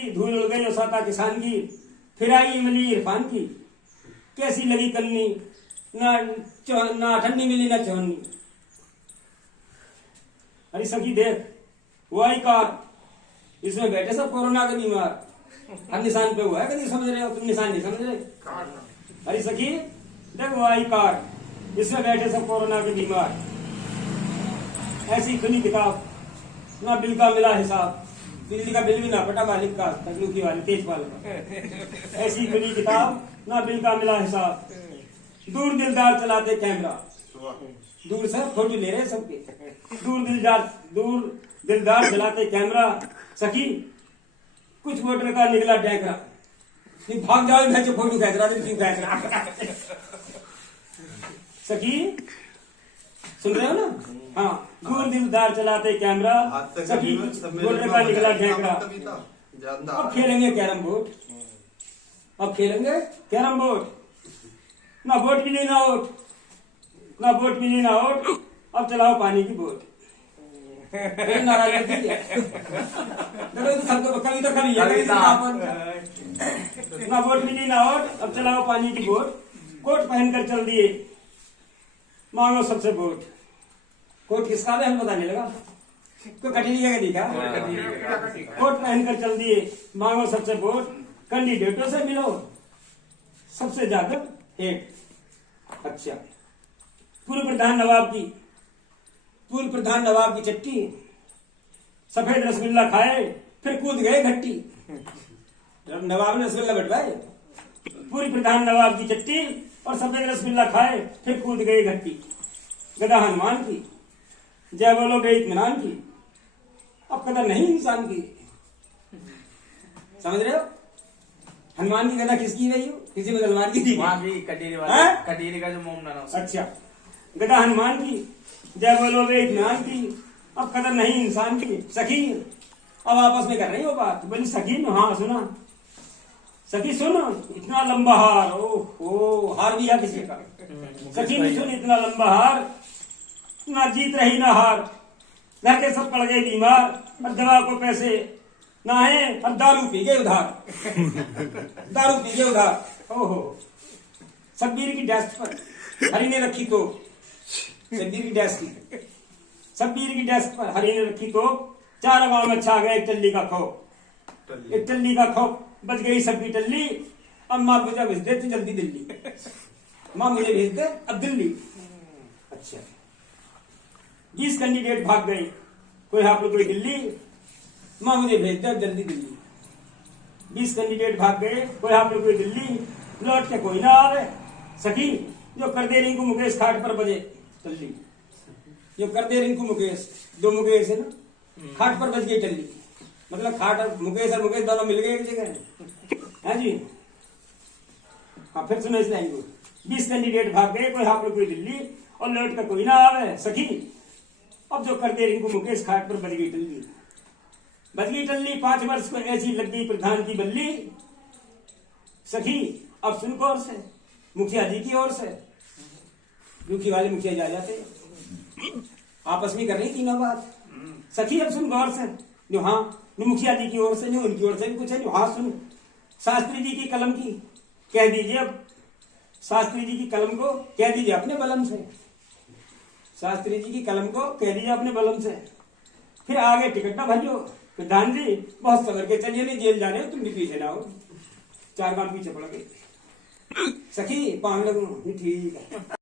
की, धूल उड़ गई औसाता किसान की, फिर आई इमली इरफान की, कैसी लगी कन्नी, ना ठंडी मिली ना चौनी। अरे सखी देख, वो आई कार, इसमें बैठे सब कोरोना के बीमार, हर निशान पे हुआ है, कभी समझ रहे हो तुम? निशान नहीं समझ रहे? अरे सखी देख, वो आई कार, इसमें बैठे सब कोरोना के बीमार, ऐसी खुली किताब, ना बिल का मिला हिसाब, बिजली का बिल भी ना पटा मालिक का, तकलीफी वाली तेजपाल का। ऐसी खुली किताब, ना बिल का मिला हिसाब, दूर दिलदार चलाते कैमरा, दूर से फोटो ले रहे सबके, दूर दिलदार चलाते कैमरा। सखी कुछ वोटर का निकला डैकरा, भाग जाओ, मैं जो फोटो खींच रहा था क्यों खींच रहा। सखी सुन रहे हो ना? हाँ, दूर दिलदार चलाते कैमरा, सखी वोटर का निकला डैकरा। अब खेलेंगे कैरम बोर्ड, अब खेलेंगे कैरम बोर्ड, ना वोट मिली ना वोट, ना वोट मिली ना वोट, अब चलाओ पानी की बोट। नाराज कभी तो कभी ना वोट मिली ना वोट, अब चलाओ पानी की बोट। कोट पहनकर चल दिए, मांगो सबसे वोट। कोट किसका है हमें पता नहीं लगा, तो कठिन जगह दिखा। कोट पहनकर चल दिए, मांगो सबसे वोट, कैंडिडेटों से मिलो सबसे ज्यादा हेट। अच्छा, पूर्व प्रधान नवाब की चट्टी, सफेद रसगुल्ला खाए फिर कूद गए घट्टी। नवाब ने रसगुल्ला बटवाए, पूर्व प्रधान नवाब की चट्टी और सफेद रसगुल्ला खाए फिर कूद गए घट्टी। गदा हनुमान की, जय बोलो गई इत्मीनान की, अब कदर नहीं इंसान की। समझ रहे हो? हनुमान की गदा किसकी है? किसी मुसलमान की थी? कटेरी का जो मोमना। अच्छा, गदा हनुमान की, जय बोलो वे इत्मीनान की, अब कदर नहीं इंसान की। सखी अब आपस में कर रही हो बात, बोली सखी ने हाँ सुना, सखी सुन इतना लंबा हार, ओहो हार भी है किसी का। सखी ने सुन इतना लंबा हार, ना जीत रही ना हार, घर के सब पड़ गए बीमार, और दवा को पैसे ना है, और दारू पी गए उधार। दारू पी गए उधार। ओहो, शब्बीर की डेस्क पर हरी ने रखी तो, शब्बीर की डेस्क की, शब्बीर की डेस्क पर हरी ने रखी तो, चार गांव में छा गया एक टल्ली का खो, एक टल्ली का खो, बच गई सबकी टल्ली। अब माँ मुझे भेज दे तू जल्दी दिल्ली, माँ मुझे भेज दे अब दिल्ली। अच्छा, 20 कैंडिडेट भाग गए, कोई यहाँ पर कोई दिल्ली, माँ मुझे भेज दे अब जल्दी दिल्ली। 20 कैंडिडेट भाग गए, कोई यहाँ पर कोई दिल्ली, लौट के कोई ना आवे। सखी जो कर दे रिंकू मुकेश खाट पर बजे टल्ली, जो कर दे रिंकू मुकेश, दो मुकेश है ना, खाट पर बज गई टल्ली, मतलब खाट और मुकेश दोनों मिल गए एक जगह। हाँ जी, हाँ फिर सुनो इस लाइन को। 20 कैंडिडेट भाग गए, कोई यहाँ पर कोई दिल्ली, और लौट कर कोई ना आवे। सखी अब जो कर दे रिंकू मुकेश खाट पर बज गई टल्ली, बज गई टल्ली, 5 वर्ष को ऐसी लग गई प्रधान की बल्ली। सखी अब सुन गौर से, मुखिया जी की ओर से, दुखी वाले मुखिया जा जाते आपस में कर रही तीनों बात। सखी अब सुन गौर से, जो हाँ जो मुखिया जी की ओर से, जो उनकी ओर से भी कुछ है, जो हाँ सुन, शास्त्री जी की कलम की कह दीजिए, अब शास्त्री जी की कलम को कह दीजिए अपने बलम से, शास्त्री जी की कलम को कह दीजिए अपने बलम से। फिर आगे टिकट ना भरियो, प्रधान जी बहुत सबर के चलिए, नहीं जेल जा रहे हो, तुम भी पीछे ना हो, 4 गांव पीछे पड़ गए। सखी 5 लोग ठीक है।